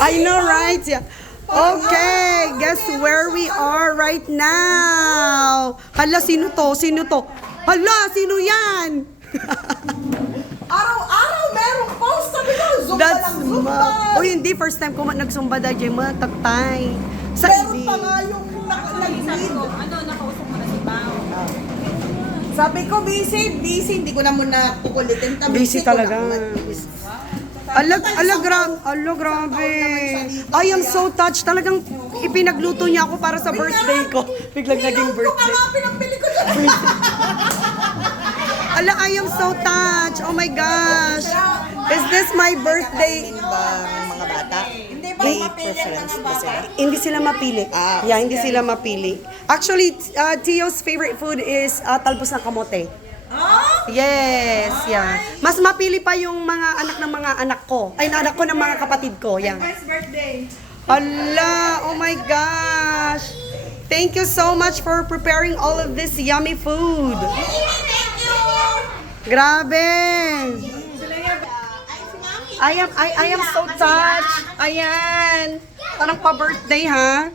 I know, right? Yeah. Okay, guess where we are right now? Hala, sino to? Sino to? Hala, sino yan? Araw-araw merong post. Sabi ko, Zumba That's lang, Zumba. Uy, hindi. First time ko nagsumba dahil mga taktay. Sa Meron TV. pa nga yung nag-lead. Nakausap mo na si Bao. Sabi ko, busy. Hindi ko na muna kukulitin. Busy talaga. Grabe. I am so touched. Talagang ipinagluto niya ako para sa birthday ko. Biglang naging birthday. Pinambili ko dyan. I am so touched. Oh my gosh. Is this my birthday? Mga bata? Hindi ba mapili ng bata? Hindi sila mapili. Yeah, hindi sila mapili. Actually, Tio's favorite food is talbos ng kamote. Yes, yeah. Mas mapili pa yung mga anak ng mga anak ko. Ay, anak ko ng mga kapatid ko. Yeah. Nice birthday. Hala, oh my gosh. Thank you so much for preparing all of this yummy food. Thank you. Grabe. I am so touched. Ayan. Parang pa-birthday, ha?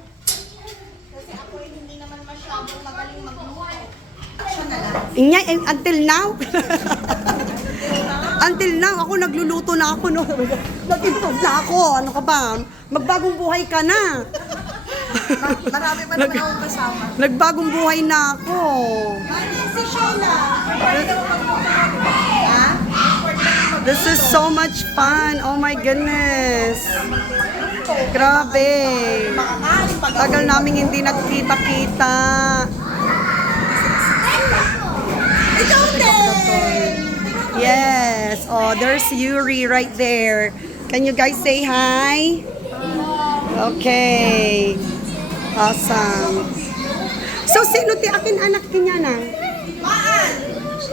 Kasi ako hindi naman masyadong magaling magluto. Inya, until now? Until now, ako nagluluto na ako, no? Nag-improve na ako. Ano ka ba? Magbagong buhay ka na. Marami pa naman akong kasama. Nagbagong buhay na ako. Si Sheila. Ha? This is so much fun. Oh my goodness. Grabe. Tagal namin hindi nagkita-kita. Ikaw din. Yes. Oh, there's Yuri right there. Can you guys say hi? Okay. Awesome. So, sino ti akin anak niya na?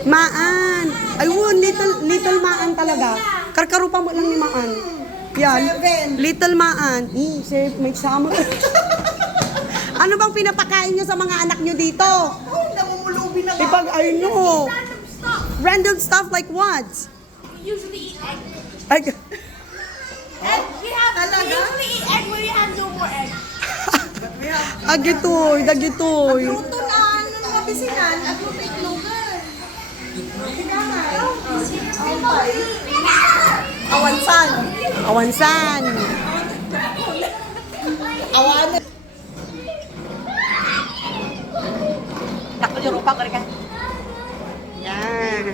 Maan. Ayun, little Maan talaga. Karkarupa mo lang ni Maan. Yan. Little Maan. May sama. Ano bang pinapakain nyo sa mga anak nyo dito? Oh, namumulubi na nga. Ipag, I know. Random stuff like what? We usually eat egg. Like, And we usually eat egg when we have no more egg. agitoy, dagitoy. Luto na ano ng mga bisinan at luto itlogan. Awansan. Awansan. Awan. Takot yung rupa ka rin ka. Yan.